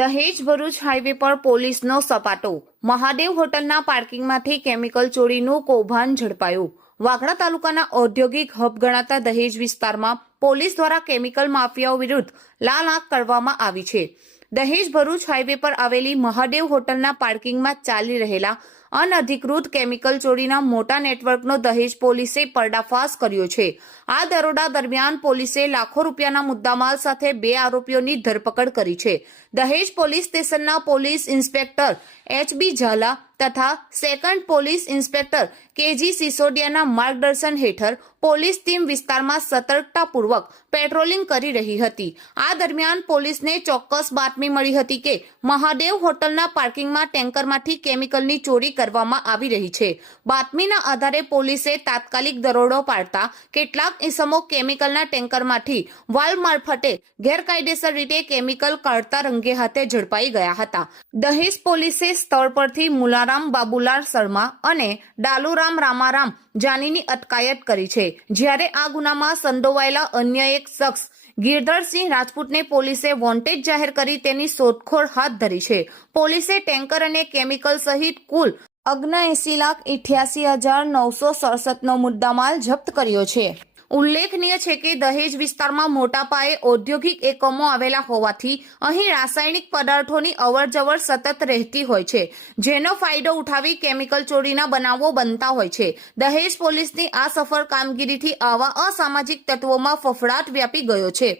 દહેજ ભરૂચ હાઈવે પર પોલીસનો સપાટો. મહાદેવ હોટલના પાર્કિંગમાંથી કેમિકલ ચોરીનું કૌભાંડ ઝડપાયું. વાગડા તાલુકાના ઔદ્યોગિક હબ ગણાતા દહેજ વિસ્તારમાં પોલીસ દ્વારા કેમિકલ માફિયાઓ વિરુદ્ધ લાલ આંખ કરવામાં આવી છે. દહેજ ભરૂચ હાઈવે પર આવેલી મહાદેવ હોટલના પાર્કિંગમાં ચાલી રહેલા અનધિકૃત કેમિકલ ચોરીના મોટા નેટવર્કનો દહેજ પોલીસે પર્દાફાશ કર્યો છે. આ દરોડા દરમિયાન પોલીસે લાખો રૂપિયાના મુદ્દામાલ સાથે બે આરોપીઓની ધરપકડ કરી છે. દહેજ પોલીસ સ્ટેશનના પોલીસ ઇન્સ્પેક્ટર એચબી ઝાલા તથા સેકન્ડ પોલીસ ઇન્સ્પેક્ટર કેજી સિસોડિયાના માર્ગદર્શન હેઠળ પોલીસ ટીમ વિસ્તારમાં સતર્કતાપૂર્વક પેટ્રોલિંગ કરી રહી હતી. આ દરમિયાન પોલીસને ચોક્કસ બાતમી મળી હતી કે મહાદેવ હોટલના પાર્કિંગમાં ટેન્કરમાંથી કેમિકલની ચોરી કરવામાં આવી રહી છે. બાતમીના આધારે પોલીસે તાત્કાલિક દરોડો પાડતા કેટલાક ઇસમો કેમિકલના ટેન્કરમાંથી વાલ મારફતે ગેરકાયદેસર રીતે કેમિકલ કાઢતા રંગે હાથે ઝડપાઈ ગયા હતા. દહેજ પોલીસે સ્થળ પરથી મુલારામ બાબુલાલ શર્મા અને ડાલુરામ રામારામ જાનીની અટકાયત કરી છે. જ્યારે આ ગુનામાં સંડોવાયેલા અન્ય એક શખ્સ ગિરધરસિંહ રાજપૂતને પોલીસે વોન્ટેજ જાહેર કરી તેની શોધખોળ હાથ ધરી છે. પોલીસે ટેન્કર અને કેમિકલ સહિત કુલ અગ્નએસી લાખ ઇઠ્યાસી હજાર નવસો સડસઠનો મુદ્દામાલ જપ્ત કર્યો છે. ઉલ્લેખનીય છે કે દહેજ વિસ્તારમાં મોટા પાયે ઔદ્યોગિક એકમો આવેલા હોવાથી અહીં રાસાયણિક પદાર્થોની અવરજવર સતત રહેતી હોય છે, જેનો ફાયદો ઉઠાવી કેમિકલ ચોરીના બનાવો બનતા હોય છે. દહેજ પોલીસની આ સફળ કામગીરીથી આવા અસામાજિક તત્વોમાં ફફડાટ વ્યાપી ગયો છે.